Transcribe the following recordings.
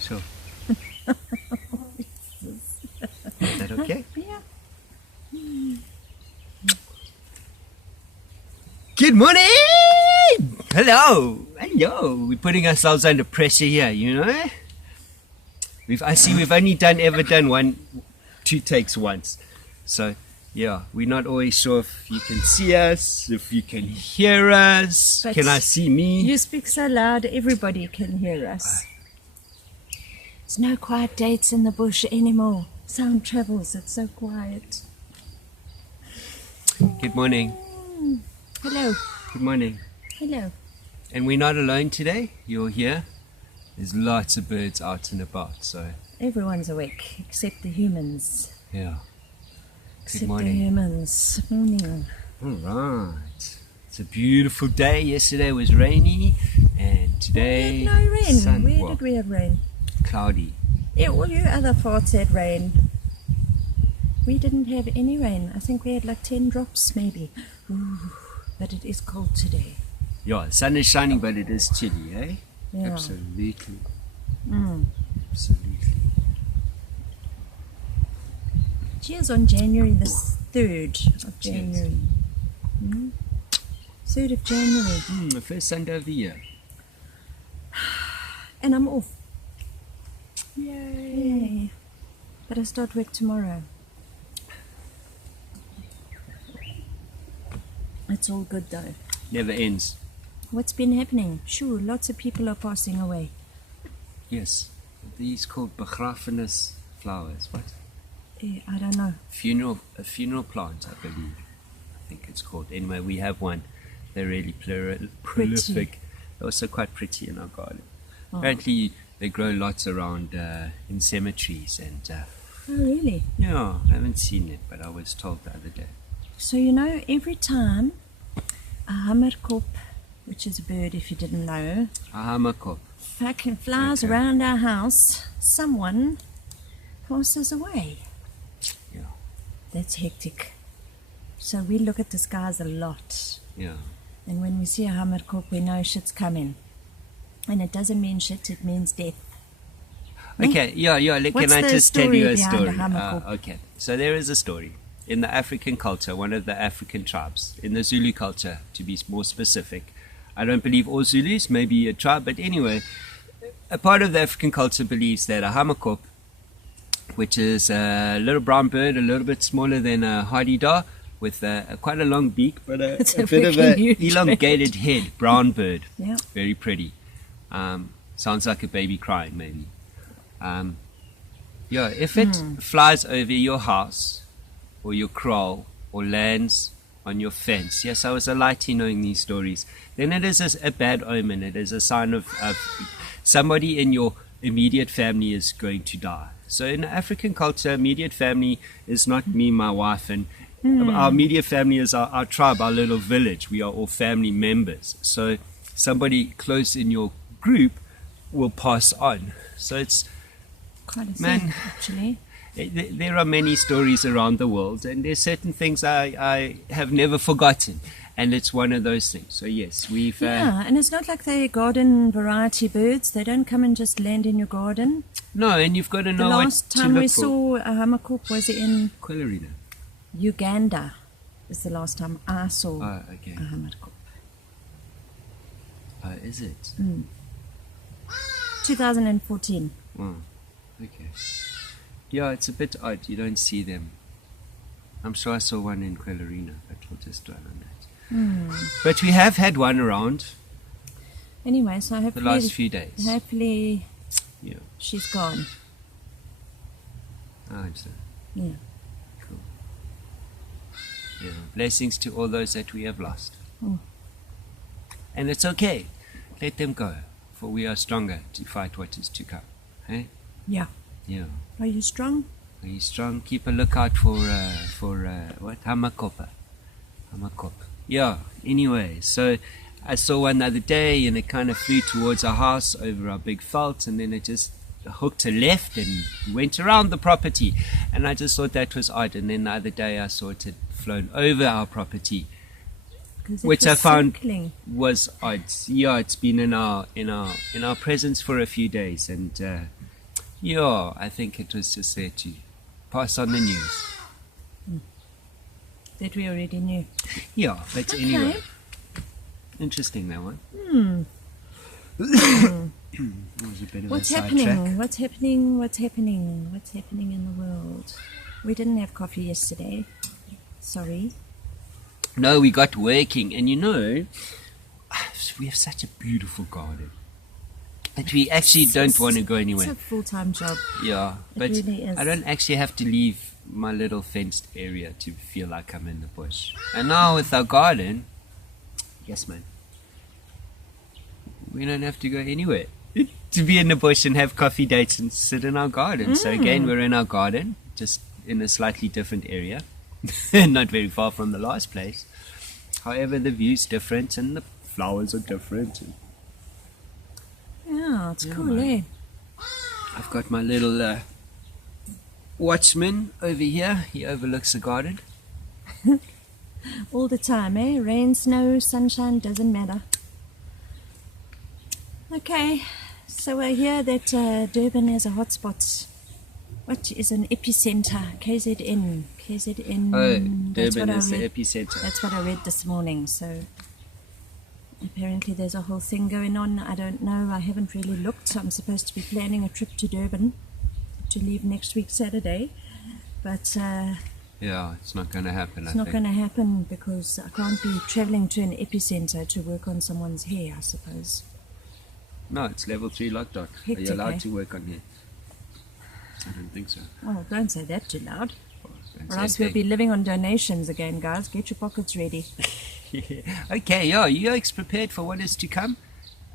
Sure. Is that okay? Yeah. Good morning! Hello! We're putting ourselves under pressure here, you know? I see we've only ever done 2 takes once. So, yeah, we're not always sure if you can see us, if you can hear us. But can I see me? You speak so loud, everybody can hear us. There's no quiet dates in the bush anymore. Sound travels, it's so quiet. Good morning. Hello. Good morning. Hello. And we're not alone today. You're here. There's lots of birds out and about, so... Everyone's awake, except the humans. Yeah. Except morning. the humans. Morning. All right. It's a beautiful day. Yesterday was rainy, and today... We had no rain. Sun, Where did we have rain? Cloudy. Yeah, all you other farts had rain. We didn't have any rain. I think we had like 10 drops maybe. Ooh, but it is cold today. Yeah, the sun is shining, but it is chilly, eh? Yeah. Absolutely. Mm. Absolutely. Cheers on January the 3rd of Cheers. January. 3rd of January. The first Sunday of the year. And I'm off. Yay. Yay. But I start work tomorrow. It's all good though. Never ends. What's been happening? Sure, lots of people are passing away. Yes. These called begrafenis flowers. What? I don't know. A funeral plant, I believe. I think it's called. Anyway, we have one. They're really prolific. They're also quite pretty in our garden. Oh. Apparently, they grow lots around in cemeteries. And Oh, really? yeah, I haven't seen it, but I was told the other day. So, you know, every time a hammerkop, which is a bird if you didn't know, A hamakop. fucking flies Okay. around our house, someone passes away. Yeah. That's hectic. So we look at the skies a lot. Yeah. And when we see a hammerkop, we know shit's coming. And it doesn't mean shit, it means death. Okay, yeah. Can What's I the just tell you a story story? behind the hamakop? Okay, so there is a story. In the African culture, one of the African tribes, in the Zulu culture, to be more specific, I don't believe all Zulus, maybe a tribe, but anyway, a part of the African culture believes that a hamakop, which is a little brown bird, a little bit smaller than a hardy-dar, with quite a long beak, but a It's a bit of freaking an huge elongated head, brown bird. Yeah. Very pretty. Sounds like a baby crying, maybe. Yeah, if it flies over your house or your kraal or lands on your fence, yes, I was a lighty knowing these stories, then it is a bad omen. It is a sign of somebody in your immediate family is going to die. So in African culture, immediate family is not me, my wife, and our immediate family is our tribe, our little village. We are all family members. So somebody close in your group will pass on. So it's Quite a Man. thing, actually. there are many stories around the world, and there's certain things I have never forgotten, and it's one of those things. So yes, we've Yeah, and it's not like they're garden variety birds. They don't come and just land in your garden. no, and you've got to The know what last to time we look for. saw a hammerkop was in Quellerina. Uganda. Is the last time I saw Oh, okay. a hammerkop. Is it? 2014. Oh, okay. Yeah, it's a bit odd. You don't see them. I'm sure I saw one in Quellerina, but we'll just dwell on that. But we have had one around Anyway, so the hopefully, last few days. hopefully Yeah. she's gone. I hope so. Yeah. Cool. Yeah. Blessings to all those that we have lost. Mm. And it's okay. Let them go, for we are stronger to fight what is to come. Hey? Yeah. Yeah. Are you strong? Are you strong? Keep a lookout for what? Hamakopa. Hamakop. Yeah. Anyway, so I saw one the other day, and it kind of flew towards our house over our big veld, and then it just hooked a left and went around the property. And I just thought that was odd. And then the other day I saw it had flown over our property. because which I found circling. was odd. Yeah, it's been in our presence for a few days, and yeah, I think it was just there to pass on the news. That we already knew. Yeah, but Okay. anyway, interesting that one. It was a bit of What's a happening? sidetrack. What's happening? What's happening? What's happening in the world? We didn't have coffee yesterday. Sorry. No, we got working, and you know, we have such a beautiful garden that we actually don't want to go It's anywhere. a full-time job. Yeah, but really is. I don't actually have to leave my little fenced area to feel like I'm in the bush. And now with our garden, yes, man, we don't have to go anywhere to be in the bush and have coffee dates and sit in our garden. So again, we're in our garden, just in a slightly different area, not very far from the last place. However, the view's different and the flowers are different. And Yeah, it's Yeah, cool, man. eh? I've got my little watchman over here. He overlooks the garden. All the time, eh? Rain, snow, sunshine, doesn't matter. Okay, so I hear that Durban is a hotspot. What is an epicenter? KZN. KZN. Oh, That's Durban what I is the read. epicenter. That's what I read this morning. So apparently there's a whole thing going on. I don't know. I haven't really looked. I'm supposed to be planning a trip to Durban to leave next week Saturday. But Yeah, it's not going to happen, it's I not think. going to happen because I can't be traveling to an epicenter to work on someone's hair, I suppose. No, it's level 3 lockdown. Are Hectic, you allowed eh? to work on here? I don't think so. Oh, don't say that too loud. Don't Or say else we'll be anything. living on donations again, guys. Get your pockets ready. Okay, yeah, you guys prepared for what is to come?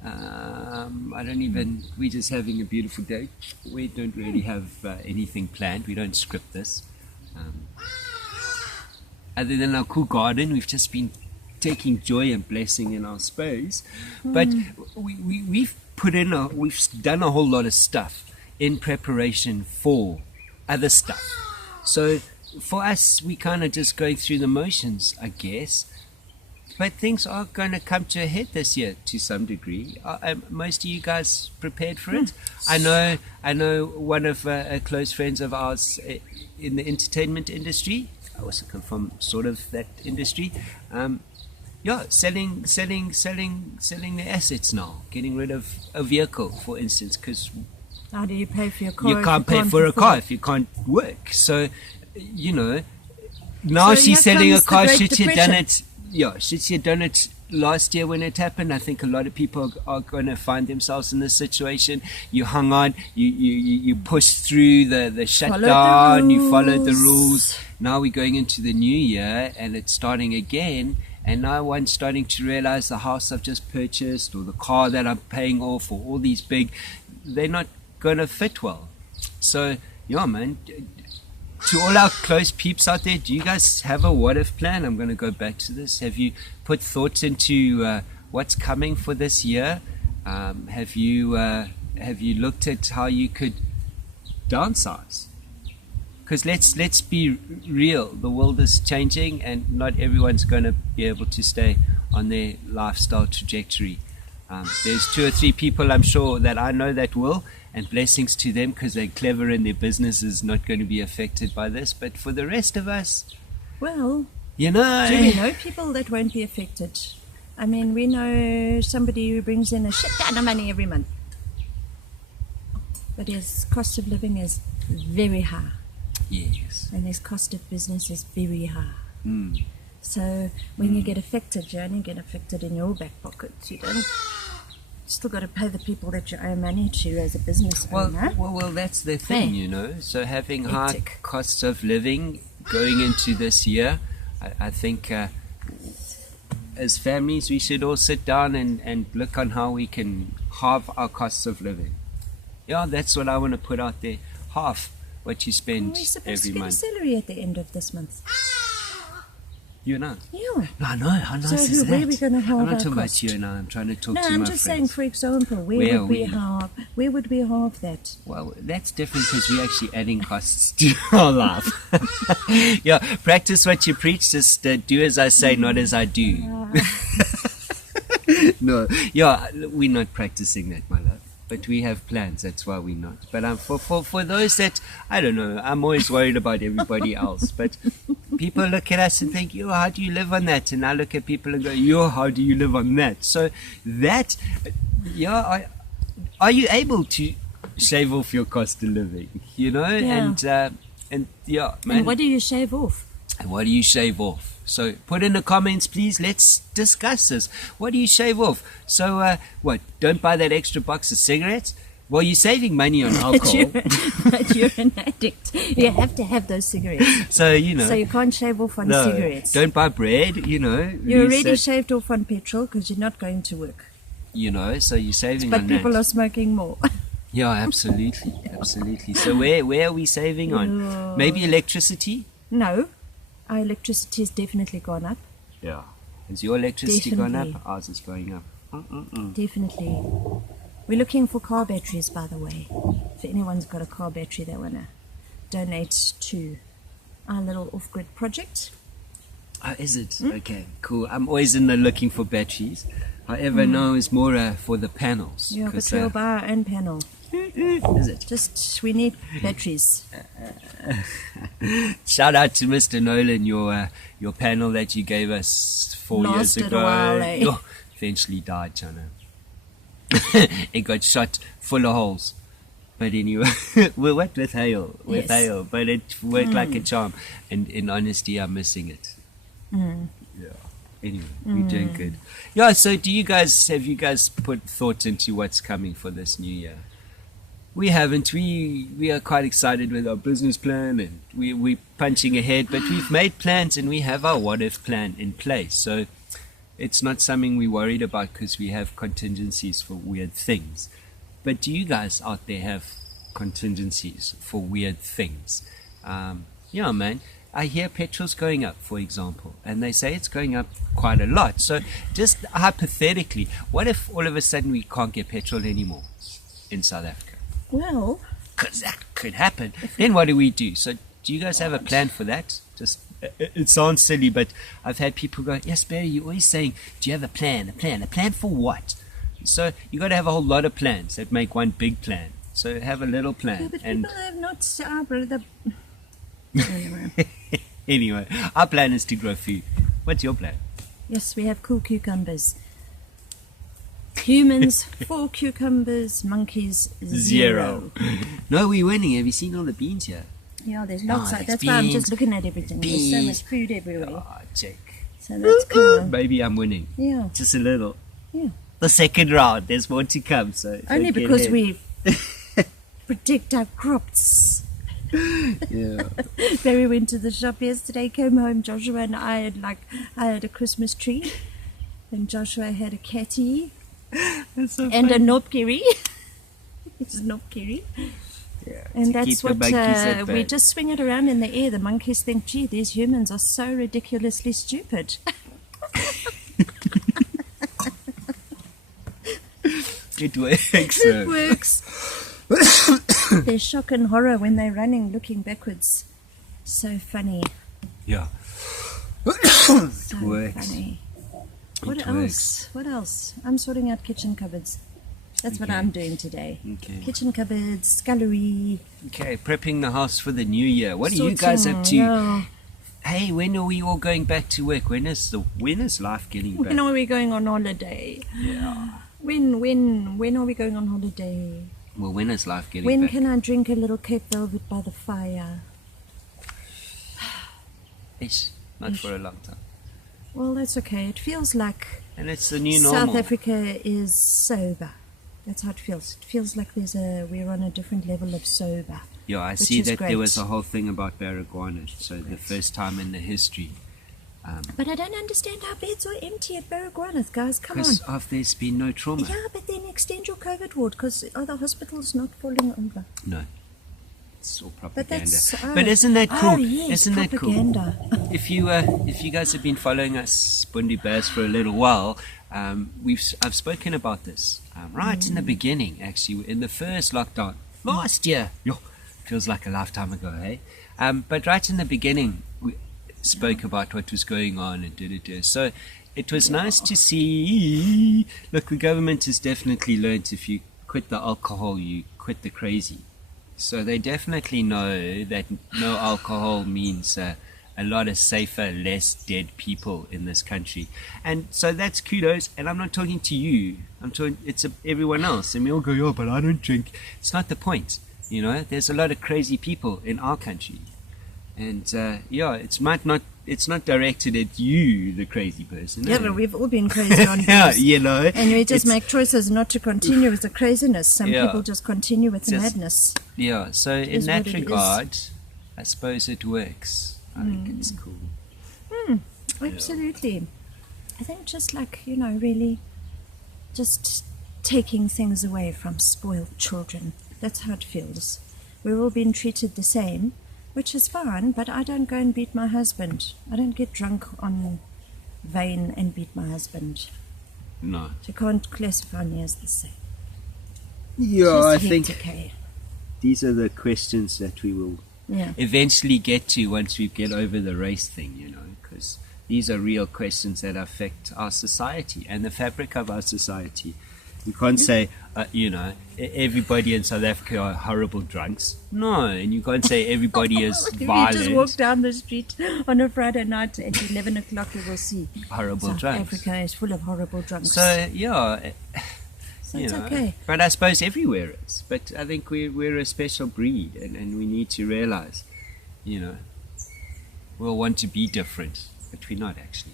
I don't even, we're just having a beautiful day. We don't really have anything planned. We don't script this. Other than our cool garden, we've just been taking joy and blessing in our space. But we've done a whole lot of stuff in preparation for other stuff. So for us, we kind of just going through the motions, I guess. But things are going to come to a head this year to some degree. Are most of you guys prepared for it? I know one of close friends of ours in the entertainment industry. I also come from sort of that industry. Selling their assets now, getting rid of a vehicle, for instance, because How do you pay for your car? you if can't pay for a afford car it? if you can't work. So, you know, now So she's here selling a comes the car. Great Should she have done Depression. it? Yeah, should she have done it last year when it happened? I think a lot of people are going to find themselves in this situation. You hung on, you pushed through the shutdown, you followed the rules. Now we're going into the new year and it's starting again. And now one's starting to realize the house I've just purchased or the car that I'm paying off or all these big, they're not going to fit well. So, yeah, man, to all our close peeps out there, do you guys have a what-if plan? I'm going to go back to this. Have you put thoughts into what's coming for this year? Have you looked at how you could downsize? Because let's be real, the world is changing and not everyone's going to be able to stay on their lifestyle trajectory. There's 2 or 3 people I'm sure that I know that will, and blessings to them because they're clever and their business is not going to be affected by this. But for the rest of us, Well, you know, do we know people that won't be affected? I mean, we know somebody who brings in a shit ton of money every month. But his cost of living is very high. yes. And his cost of business is very high. Mm. So when you get affected, you only get affected in your back pocket. You don't. Still got to pay the people that you owe money to as a business owner. Well, that's the thing, Hey. you know. So having high Hectic. costs of living going into this year, I think as families we should all sit down and look on how we can halve our costs of living. Yeah, that's what I want to put out there. Half what you spend We're supposed every to get a month. salary at the end of this month. You and I. Yeah. No, I know. How nice So is that? where are we going to hold I'm not our talking cost? about you and I. I'm trying to talk No, to I'm my just friends. saying, for example, Where where are would we we? halve that? Well, that's different because we're actually adding costs to our life. Yeah, practice what you preach. Just do as I say, not as I do. No, yeah, we're not practicing that, my love. But we have plans. That's why we're not. But for those that, I don't know, I'm always worried about everybody else. But people look at us and think, yo, how do you live on that? And I look at people and go, yo, how do you live on that? So that, yeah, are you able to shave off your cost of living? You know, Yeah. and yeah, man. And what do you shave off? And what do you shave off? So put in the comments, please. Let's discuss this. What do you shave off? So what? Don't buy that extra box of cigarettes? Well, you're saving money on alcohol. But you're an addict. You have to have those cigarettes. So, you know. So you can't shave off on no, cigarettes. don't buy bread, you know. You're already shaved off on petrol because you're not going to work. You know, so you're saving But on people that. are smoking more. Yeah, absolutely. Absolutely. So where are we saving on? Maybe electricity? No, our electricity has definitely gone up. Yeah. Has your electricity gone Definitely. up? Ours is going up. Definitely. We're looking for car batteries, by the way. If anyone's got a car battery they want to donate to our little off-grid project. Oh, is it? Okay, cool. I'm always in the looking for batteries. However, no, it's more for the panels. Yeah, but 'cause, we'll buy our own panel. is it? Just, we need batteries. Shout out to Mr. Nolan, your panel that you gave us 4 years Lasted ago. a while, eh? Oh, eventually died, Chana. It got shot full of holes. But anyway, we went with hail, Yes. but it worked like a charm. And in honesty, I'm missing it. Yeah. Anyway, we're doing good. Yeah. So, have you guys put thought into what's coming for this new year? We haven't. We are quite excited with our business plan, and we're punching ahead. But we've made plans, and we have our what if plan in place. So it's not something we're worried about because we have contingencies for weird things. But do you guys out there have contingencies for weird things? Yeah, man. I hear petrol's going up, for example, and they say it's going up quite a lot. So just hypothetically, what if all of a sudden we can't get petrol anymore in South Africa? Well, Because that could happen. Then what do we do? So do you guys have a plan for that? Just it sounds silly, but I've had people go, yes, Barry, you're always saying, do you have a plan? A plan for what? So you got to have a whole lot of plans that make one big plan. So have a little plan. yeah, but and people have not... Our brother... Anyway. Anyway, our plan is to grow food. What's your plan? Yes, we have cool cucumbers. Humans, 4 cucumbers. Monkeys, 0. No, we're winning. Have you seen all the beans here? Yeah, there's lots. there's That's why I'm beans, just looking at everything. There's so beans. much food everywhere. Oh, check. So that's cool. Maybe I'm winning. Yeah, Just a little. yeah. The second round, there's more to come. So Only don't get because ahead. we protect our crops. Yeah. Barry went to the shop yesterday, came home, Joshua and I had a Christmas tree, and Joshua had a catty That's so and a funny. knobkerry. It's a knobkerry. Yeah, And to that's keep the what monkeys at we bay. just swing it around in the air. The monkeys think, gee, these humans are so ridiculously stupid. It works. It works. There's shock and horror when they're running, looking backwards. So funny. Yeah. So works. funny. What It else? works. What else? I'm sorting out kitchen cupboards. That's what Okay. I'm doing today. Okay. Kitchen cupboards, scullery. Okay, prepping the house for the new year. What are you guys up to? Yeah. Hey, when are we all going back to work? When is life getting back? When are we going on holiday? Yeah. When are we going on holiday? Well, when is life getting When back? can I drink a little Cape Velvet by the fire? Ish. Not for a long time. Well, that's okay. It feels like And it's the new normal. South Africa is sober. That's how it feels. It feels like we're on a different level of sober. Yeah, I which see is that great. there was a whole thing about Baragwana. So the first time in the history. But I don't understand how beds are empty at Baragwanath, guys. Come on. Because there's been no trauma. Yeah, but then extend your COVID ward, because are the hospitals not falling over? No. it's all propaganda. that's But isn't that cool? Oh, yes, isn't that cool? propaganda. If you guys have been following us Bundi Bears for a little while, I've spoken about this right in the beginning, actually, in the first lockdown last year. Yo, feels like a lifetime ago, hey? But right in the beginning, we spoke about what was going on and da-da-da. So it was nice to see. Look, the government has definitely learned if you quit the alcohol, you quit the crazy. So they definitely know that no alcohol means a lot of safer, less dead people in this country. And so that's kudos. And I'm not talking to you. I'm talking, everyone else. And we all go, oh, but I don't drink. It's not the point. You know, there's a lot of crazy people in our country. And it's not directed at you, the crazy person. Yeah, no. but we've all been crazy on Yeah, this. you know. And we just make choices not to continue with the craziness. Some Yeah. people just continue with the madness. Yeah, so in is that what it regard, I suppose it works. I think it's cool. Absolutely. I think just like, really just taking things away from spoiled children. That's how it feels. We've all been treated the same, which is fine, but I don't go and beat my husband. I don't get drunk on vein and beat my husband. No. So you can't classify me as the same. Yeah, I Just think hectic, eh? these are the questions that we will Yeah. eventually get to once we get over the race thing, because these are real questions that affect our society and the fabric of our society. You can't say, everybody in South Africa are horrible drunks. No, and you can't say everybody is If violent. you just walk down the street on a Friday night at 11 o'clock, you will see Horrible South drunks. Africa is full of horrible drunks. So, yeah. So it's okay. But I suppose everywhere is. But I think we're a special breed, and we need to realize, we'll want to be different, but we're not actually.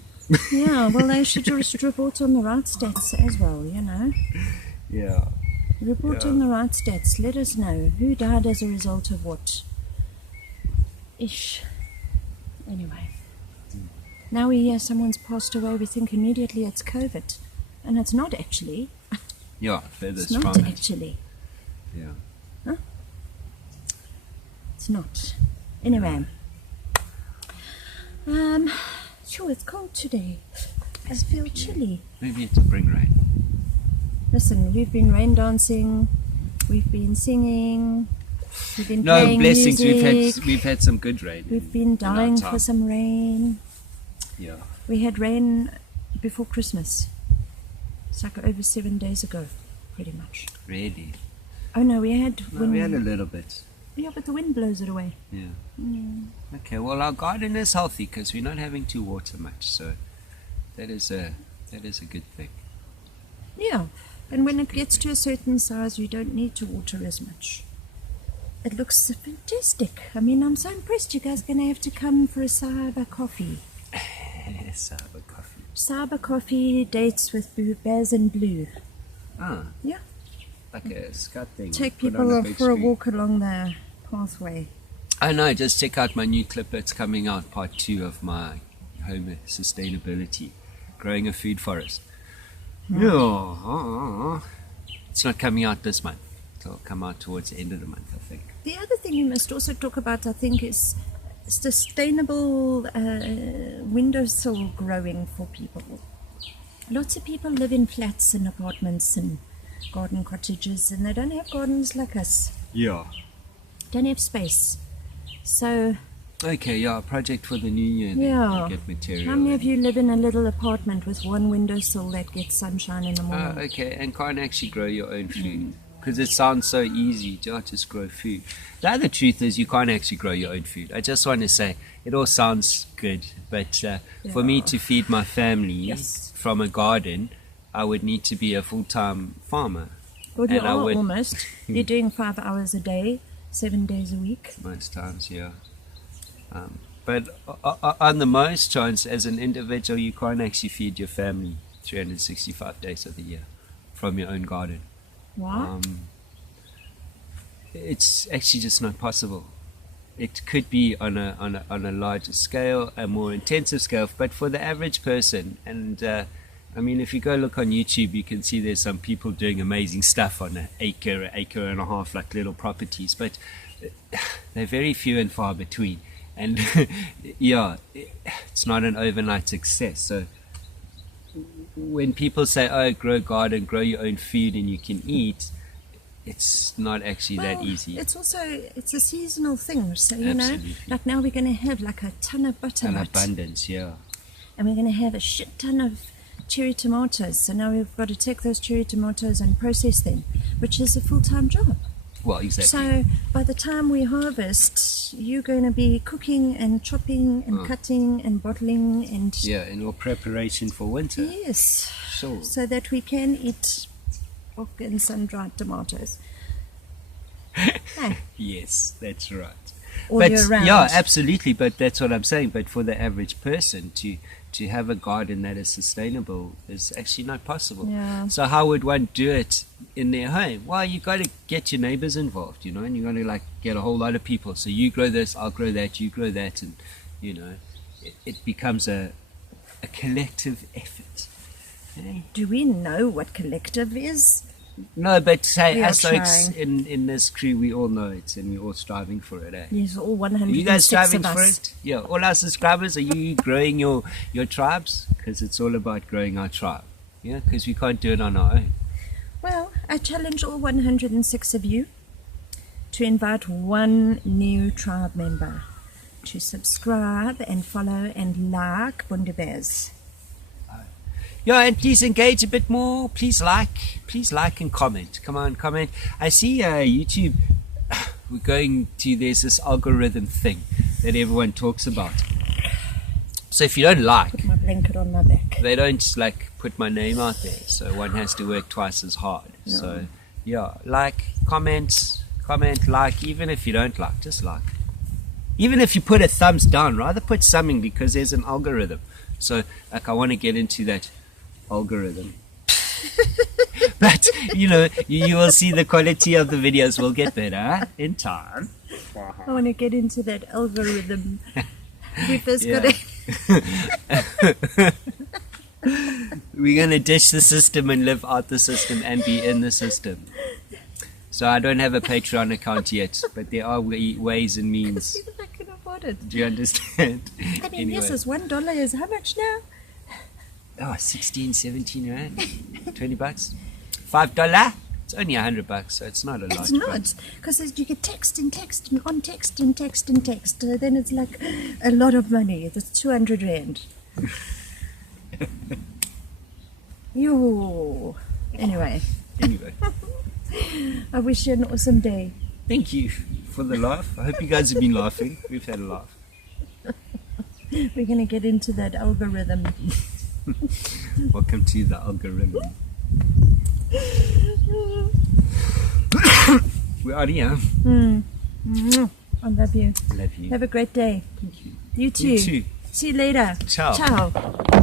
Yeah, well, they should just report on the right stats as well, Yeah. Report Yeah. on the right stats. Let us know who died as a result of what. Ish. Anyway. Now we hear someone's passed away, we think immediately it's COVID. And it's not actually. Yeah, furthest It's not from it. actually. Yeah. It's not. Anyway. Sure, it's cold today. I feel chilly. Maybe it'll bring rain. Listen, we've been rain dancing, we've been singing, we've been No, playing blessings. music. We've had some good rain. We've been in our dying time. for some rain. Yeah. We had rain before Christmas. It's like over 7 days ago, pretty much. Really? Oh no, we had No, wind. we had a little bit. Yeah, but the wind blows it away. Yeah. Mm. Okay. Well, our garden is healthy because we're not having to water much, so that is a good thing. Yeah, and when it gets to a certain size, you don't need to water as much. It looks fantastic. I mean, I'm so impressed. You guys are going to have to come for a cyber coffee. Cyber coffee. Cyber coffee dates with Baz and Blue. Ah. Yeah. Like a scout thing. Take put on people big for a screen. walk along the pathway. I know, just check out my new clip that's coming out, part 2 of my home sustainability, growing a food forest. Yeah. It's not coming out this month. It'll come out towards the end of the month, I think. The other thing you must also talk about, I think, is sustainable windowsill growing for people. Lots of people live in flats and apartments and garden cottages, and they don't have gardens like us. Yeah. Don't have space. So, Okay, yeah, a project for the new year. Then. yeah. You get material. How many of and- you live in a little apartment with one windowsill that gets sunshine in the morning? Okay, and can't actually grow your own food. Because it sounds so easy to just grow food. The other truth is you can't actually grow your own food. I just want to say, it all sounds good, but for me to feed my family Yes. from a garden, I would need to be a full-time farmer. Well, you and I are would- almost. You're doing 5 hours a day, 7 days a week. Most times, yeah. But on the most chance, as an individual, you can't actually feed your family 365 days of the year from your own garden. Why? It's actually just not possible. It could be on a larger scale, a more intensive scale, but for the average person, and I mean, if you go look on YouTube, you can see there's some people doing amazing stuff on an acre and a half, like little properties, but they're very few and far between. And yeah, it's not an overnight success. So when people say, oh, grow a garden, grow your own food and you can eat, it's not actually that easy. It's a seasonal thing. So, you Absolutely. know, like now we're going to have like a ton of butternut. An abundance, yeah. And we're going to have a shit ton of cherry tomatoes. So now we've got to take those cherry tomatoes and process them, which is a full-time job. Well, exactly. So by the time we harvest, you're going to be cooking and chopping and cutting and bottling and... Yeah, in all preparation for winter. Yes. Sure. So that we can eat and sun-dried tomatoes. Yes, that's right. All year round. Yeah, absolutely. But that's what I'm saying. But for the average person to have a garden that is sustainable is actually not possible. Yeah. So how would one do it in their home? Well, you got to get your neighbors involved, you know, and you're going to like get a whole lot of people. So you grow this, I'll grow that, you grow that, and you know, it becomes a collective effort. Okay? Do we know what collective is? No, but say We are as folks trying. in this crew, we all know it, and we're all striving for it. Eh? Yes, all Are 106 you guys striving of for us. it? Yeah, all our subscribers, are you growing your tribes? Because it's all about growing our tribe. Yeah, because we can't do it on our own. Well, I challenge all 106 of you to invite one new tribe member to subscribe and follow and like Bundabears. Yeah, and please engage a bit more. Please like and comment. Come on, comment. I see YouTube, we're going to, there's this algorithm thing that everyone talks about. So if you don't like, Put my blanket on my back. they don't like put my name out there. So one has to work twice as hard. Yeah. So yeah, like, comment, like, even if you don't like, just like. Even if you put a thumbs down, rather put something because there's an algorithm. So like I want to get into that algorithm. But you know, you will see the quality of the videos will get better in time. I want to get into that algorithm. We first Yeah. got to... We're gonna dish the system and live out the system and be in the system. So I don't have a Patreon account yet, but there are ways and means. See if I can afford it. Do you understand? I mean, yes, it's $1 is how much now? Oh, 16, 17 rand, 20 bucks, $5. It's only $100, so it's not a lot. It's not, because you get text and text and on text and text and text. Then it's like a lot of money. That's 200 rand. Yo. Anyway, Anyway, I wish you an awesome day. thank you for the laugh. I hope you guys have been laughing. We've had a laugh. We're going to get into that algorithm. Welcome to the algorithm. We're out here. I love you. Love you. Have a great day. Thank you. You too. You too. See you later. Ciao. Ciao.